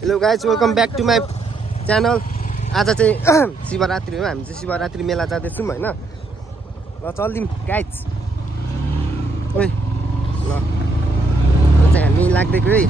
Hello guys welcome back to my channel. आज चाहिँ शिवरात्रि हो, हामी चाहिँ शिवरात्रि मेला जाँदैछौँ होइन। ल चल्दिउँ गाइज। ओइ ल चाहिँ हामी लाग्दैको है।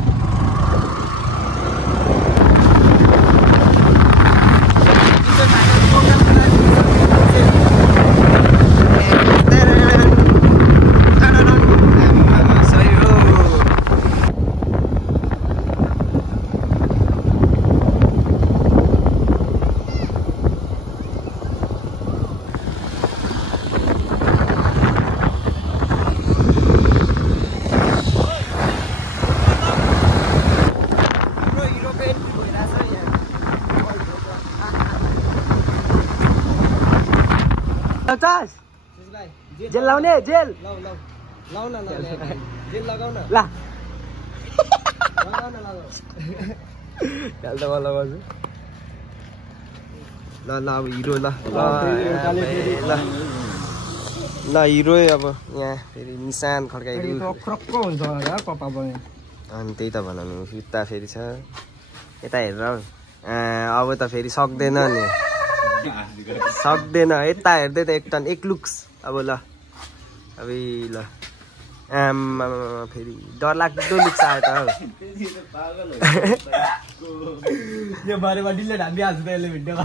जेल लाउने जेल लाउन जेल लगाउन ला लगाउँछु ल ल अब हिरो ल ल हिरो अब यहाँ फेरि निशान खड्काइदिनु अनि त्यही त बनाउनु जुत्ता फेरि छ यता हेरेर अब त फेरि सक्दैन नि सक्दैन यता हेर्दै त एक टन एक लुक्स अब ल अब ल आमा फेरि डरलाग्दो लुक्स आयो त यो बारेमा डिलेट हालिहाल्छु त यसले भिडियोमा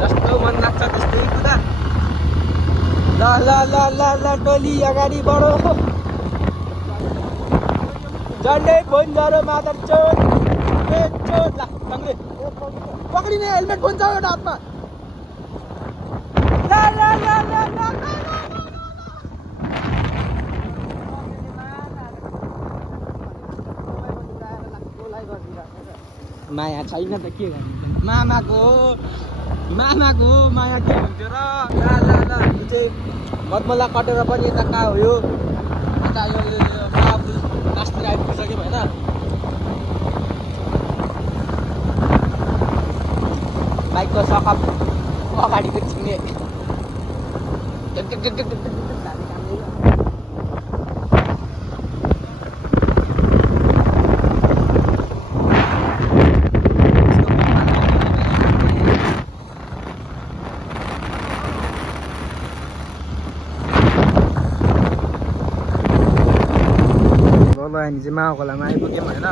जस्तो मन लाग्छ त्यस्तै कुदा ल ल ल ल ल टोली अगाडि बढो झन्डै फोन झरो मादर चोट चोट ला टङ्ग्रे पक्रिने हेलमेट फोन छ एउटा हातमा ला ला ला ला ला माया छैन त के गर्नु मामाको माया के हुन्थ्यो र ल ल ल चाहिँ मदमला कटेर पनि यता कहाँ हो यो यता यो लास्टतिर आइपुगिसक्यौँ होइन। बाइकको सकअप अगाडिको छिर्ने हामी चाहिँ माउ खोलामा आइपुग्यौँ होइन।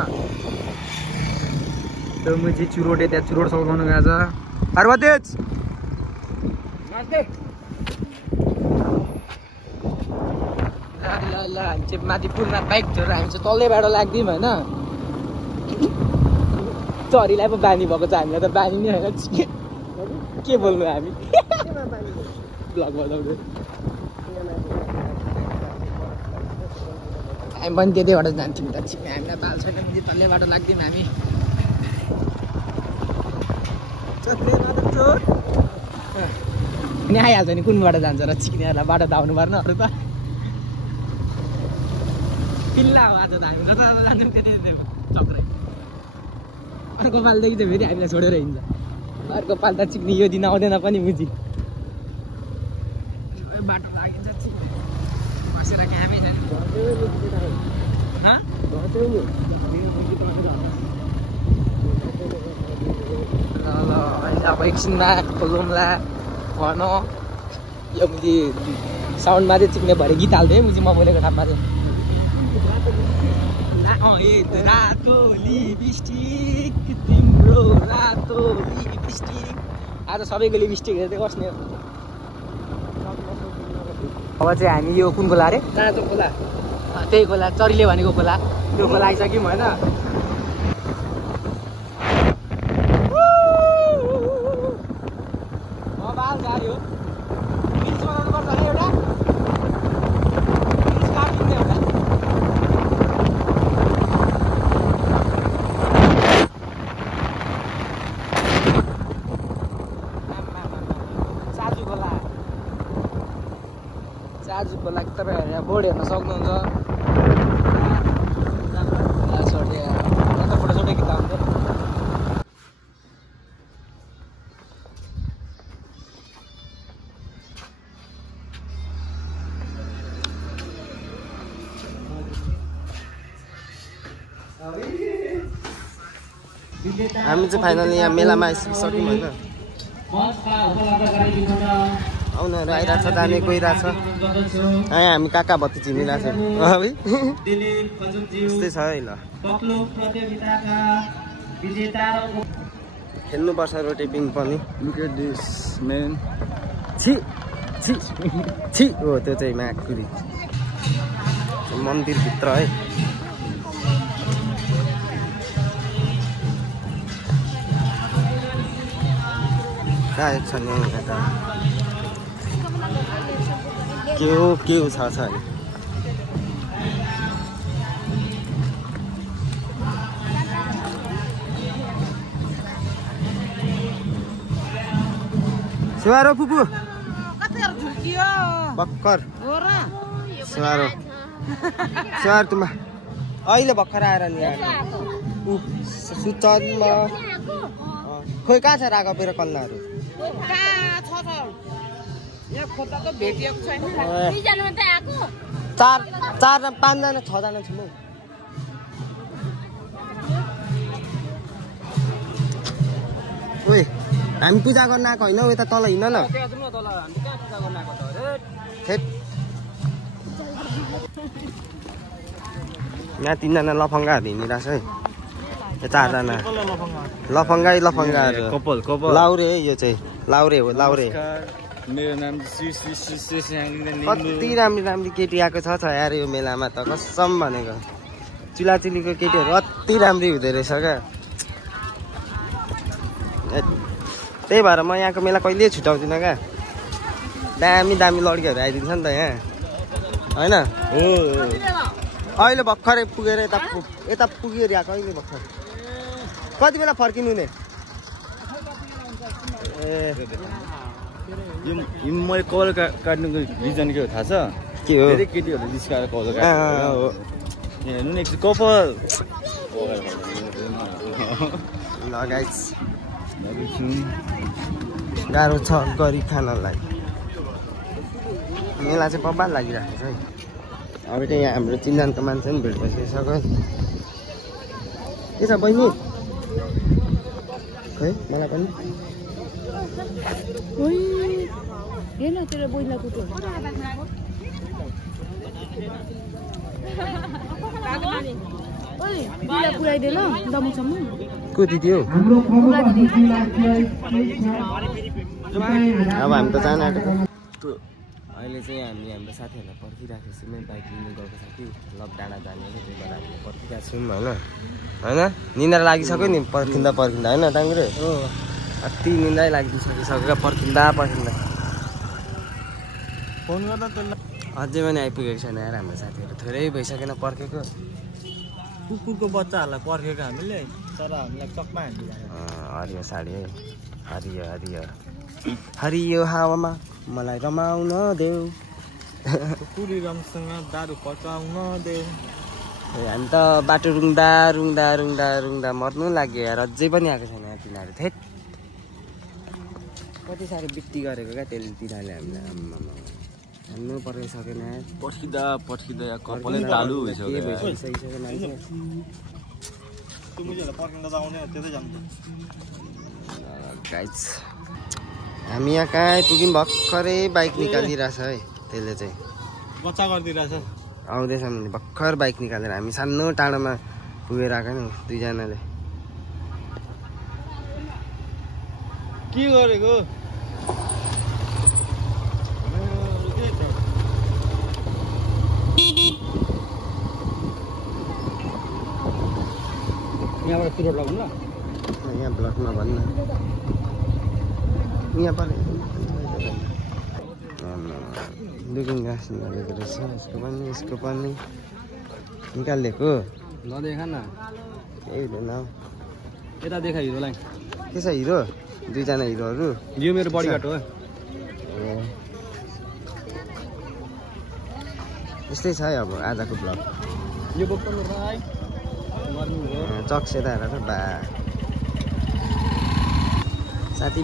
त्यो म चाहिँ चुरोटे त्यहाँ चुरोट सल्काउनु गएको छ पार्वतेज ल ल हामी चाहिँ माथि पुलमा बाइक छोडेर हामी चाहिँ तल्लैबाट लाग्दिउँ होइन। चरीलाई पो बानी भएको छ हामीलाई त बानी नै होइन के बोल्नु हामी ब्लग बनाउँदै हामी पनि त्यतैबाट जान्थ्यौँ त छिप्ने हामीलाई बाल छैन मुजी तल्लैबाट लाग्थ्यौँ हामी नि आइहाल्छ नि कुनबाट जान्छ र चिक्नेहरूलाई बाटो धाउनु पर्न अरू त पिल्ला हो आज त हामी त जान्छौँ त्यतै चक्रै अर्को पालदेखि चाहिँ फेरि हामीलाई छोडेर हिँड्छ अर्को पाल त चिक्ने यो दिन आउँदैन पनि मुजी बाटो लागिन्छ चिक्ने बसेर कामै छैन ल अब एकछिनमा खोलौँला भन यो मुजी साउन्डमा चाहिँ चिक्ने भएर गीत हाल्थेँ मुजी म बोलेको ठाउँमा चाहिँ रातो लिपस्टिक तिम्रो रातो लिपस्टिक आज सबैको लिपस्टिक हेर्दै बस्ने अब चाहिँ हामी यो कुन खोला अरे काँचो खोला त्यही खोला चरीले भनेको खोला त्यो खोला आइसक्यौँ होइन। बाल गाडी हो ब्रिज बनाउनु पर्छ होला एउटा ब्रिज काटिँदै होला चाजु खोला तपाईँ यहाँ बोर्ड हेर्न सक्नुहुन्छ। छोडिदिए फोटो सोटो खिच्दा हुन्छ। हामी चाहिँ फाइनली यहाँ मेलामा आइसक्यौँ होइन आउनेहरू आइरहेको छ जाने गइरहेको छ यहाँ हामी काका भत्ती चिनिरहेको छ है त्यस्तै छ है ल खेल्नुपर्छ रोटेपिङ पनि Look at this, man. छि छि छि हो त्यो चाहिँ माकुरी मन्दिरभित्र है कहाँ छ नि यता के हो छ अरे सेवारो पुपु भर्खर सेवारो तुमा अहिले भर्खर आएर नि सुचनमा खोइ कहाँ छ रागा पेर कल्लाहरू चार 5 जना 6 जना छु म ओइ हामी पूजा गर्न आएको होइन यता तल हिँड न यहाँ 3 जना लफङ्गाहरू हिँडिरहेछ है यो 4 जना लफङ्गाहरू कपाल लाउरे है यो चाहिँ लाउरे हो लाउरे मेरो नाम श्री कति राम्री केटी आएको छ यार यो मेलामा त कसम भनेको चुलाचुलीको केटीहरू अति राम्री हुँदो रहेछ क्या त्यही भएर म यहाँको मेला कहिले छुटाउँदिनँ क्या दामी लड्कीहरू आइदिन्छ नि त यहाँ होइन अहिले भर्खरै पुगेर यता पुगेर आएको अहिले भर्खर कति बेला फर्किनु ने यो मैले कल काट्नुको रिजन के हो थाहा छ के हो धेरै केटीहरूले निस्काएर कल काट्नु हेर्नु नि एकचोटि कपाल ल गाइस गाह्रो छ गरी खानलाई मेला चाहिँ बब्बाल लागिरहेको छ है अब चाहिँ यहाँ हाम्रो चिन्जानको मान्छे पनि भेट भइसक्यो के छ बहिनी खै मलाई पनि को दिदी हो अब हामी त जान आँटेको अहिले चाहिँ हामी हाम्रो साथीहरूलाई पर्खिरहेको छौँ बाइक लिनु गएको साथी लक डाँडा जाने त्यही भएर हामीले पर्खिरहेको छौँ होइन निन्द्रा लागिसक्यो नि पर्खिँदा होइन टाङ्ग्रे अति निन्द्रै लागिसक्यो पर्खिँदा फोन गर्दा अझै पनि आइपुगेको छैन यार हाम्रो साथीहरू थोरै भइसकेन पर्खेको कुकुरको बच्चाहरूलाई पर्खेको हामीले तर हामीलाई चक्मा हानिदिएको हरियो साडी है हरियो हावामा मलाई रमाउन देऊ कुकुरी रङसँग दारू पचाउन देऊ हामी त बाटो रुङ्दा मर्नु लाग्यो यार अझै पनि आएको छैन यहाँ तिनीहरू थेट कति साह्रो बित्ती गरेको क्या त्यसले तिनीहरूले हामीलाई हान्नु पर्खिसकेन पर्खिँदा कपालै चालु भइसक्यो गाइस हामी यहाँ कहाँ आइपुग्यौँ भर्खरै बाइक निकालिरहेछ है त्यसले चाहिँ बच्चा गरिदिरहेछ आउँदैछ भने भर्खर बाइक निकालेर हामी सानो टाढोमा पुगेर आएको नि 2 जनाले के गरेको यहाँबाट सुरट लगाउनु ल यहाँ ब्लकमा भन्न यहाँ पनि लुकिङ घाँस निकालेको रहेछ यसको पनि निकालिदिएको नदेखा न केही हुँदैन यता देखा हिरोलाई के छ हिरो 2 जना हिरोहरू यो मेरो बडीगार्ड हो यस्तै छ है अब आजको ब्लग यो बोक्नु राई चक्सेर हेर बा साथी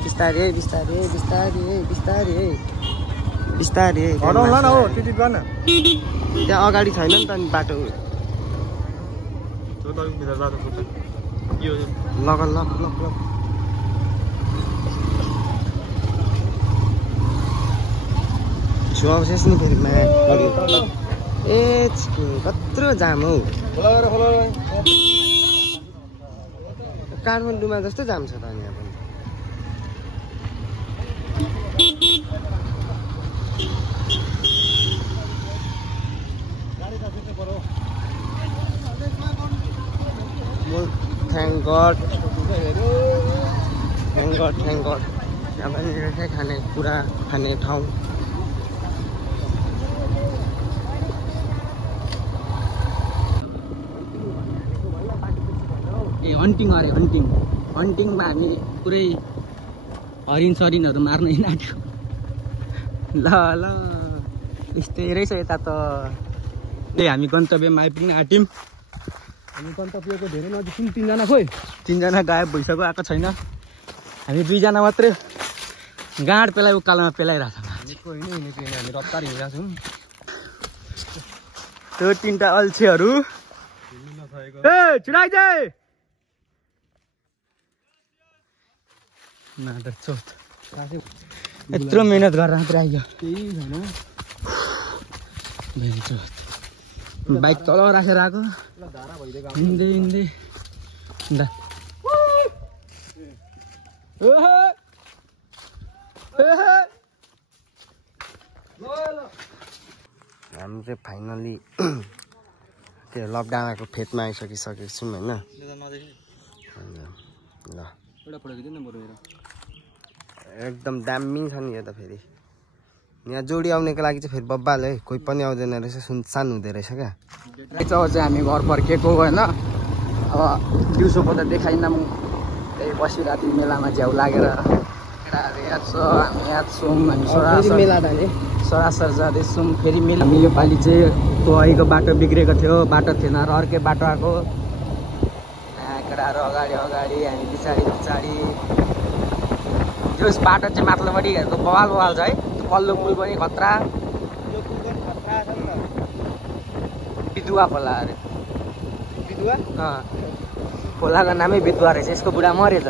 बिस्तारै हटाउला न हो टिटी गर्न त्यहाँ अगाडि छैन नि त बाटो यो लग लग लग लग छुवाउँछस् नि फेरि ए कत्रो जाम हौ काठमाडौँमा जस्तो जाम छ त यहाँ पनि Thank God. यहाँ पनि रहेछ खाने कुरा खाने ठाउँ ए हन्टिङ अरे हन्टिङमा हामी पुरै हरिण सरिनहरू मार्न हिँड्यो ल ल यस्तै रहेछ यता त हामी गन्तव्यमा आइपुग्न आँट्यौँ हामी गन्तव्यको धेरै नजिक छौँ 3 जना खोइ 3 जना गायब भइसक्यो आएको छैन हामी 2 जना मात्रै गाँड पेलाइ उकालोमा पेलाइरहेको छ हामी रफ्तार हिँडिरहेको छौँ त्यो 3टा अल्छेहरू ए छिडाइदे नादर चोट यत्रो मेहनत गरेर मात्रै आइयो केही छैन बाइक तल राखेर आएको हिँड्दै हिँड्दै हामी चाहिँ फाइनली त्यो लकडाउनको फेदमा आइसकेको छौँ होइन ल एकदम दामी छ नि यो त फेरि यहाँ जोडी आउनेको लागि चाहिँ फेरि बब्बाल है कोही पनि आउँदैन रहेछ सुनसान हुँदो रहेछ क्या चाहिँ हामी घर फर्किएको होइन अब दिउँसोको त देखाइनँ म त्यही बसिरहेको थियौँ मेलामा झ्याउ लागेर केटाहरू याद छ हामी याद छौँ हामी सरासर जाँदैछौँ फेरि मेला हामी योपालि चाहिँ त्यो अहिलेको बाटो बिग्रेको थियो बाटो थिएन र अर्कै बाटो आएको केटाहरू अगाडि अगाडि हामी पछाडि त्यो बाटो चाहिँ माथिल्लोपट्टिको बवाल छ है पल्लो पुल पनि खतरा बिदुवा खोला अरे बिदुवा खोलाको नामै बिदुवा रहेछ यसको बुढा मरेछ